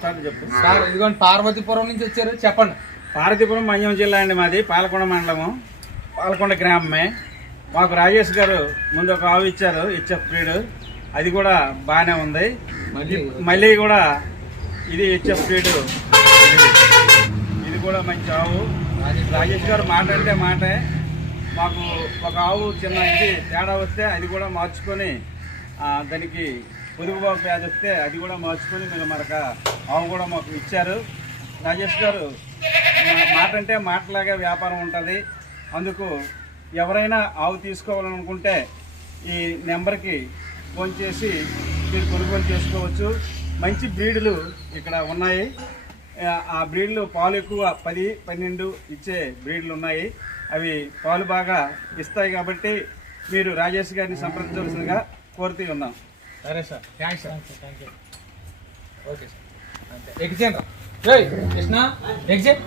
Sir ఇదిగోండి పార్వతీపురం నుంచి వచ్చారు, చెప్పండి. పార్వతీపురం మన్యం జిల్లా అండి మాది, పాలకొండ మండలము, పాలకొండ గ్రామమే. మాకు రాజేష్ గారు ముందు ఒక ఆవు ఇచ్చారు, హెచ్ఎఫ్ బ్రీడ్. అది కూడా బాగానే ఉంది. మళ్ళీ కూడా ఇది హెచ్ఎఫ్ బ్రీడ్, ఇది కూడా మంచి ఆవు. రాజేష్ గారు మాట అంటే మాటే. మాకు ఒక ఆవు చిన్న ఇది తేడా వస్తే అది కూడా మార్చుకొని, దానికి పొదుగుబాబు వ్యాధి వస్తే అది కూడా మార్చుకొని మీరు మరొక ఆవు కూడా మాకు ఇచ్చారు. రాజేష్ గారు మాట అంటే మాటలాగా వ్యాపారం ఉంటుంది. అందుకు ఎవరైనా ఆవు తీసుకోవాలనుకుంటే ఈ నెంబర్కి ఫోన్ చేసి మీరు కొనుగోలు చేసుకోవచ్చు. మంచి బ్రీడ్లు ఇక్కడ ఉన్నాయి. ఆ బ్రీడ్లు పాలు ఎక్కువ 10-12 ఇచ్చే బ్రీడ్లు ఉన్నాయి. అవి పాలు బాగా ఇస్తాయి కాబట్టి మీరు రాజేష్ గారిని సంప్రదించవలసిందిగా కోరుతూ ఉన్నాం. సరే sir, thanks sir. Okay sir, అంతే. Exam Krishna exam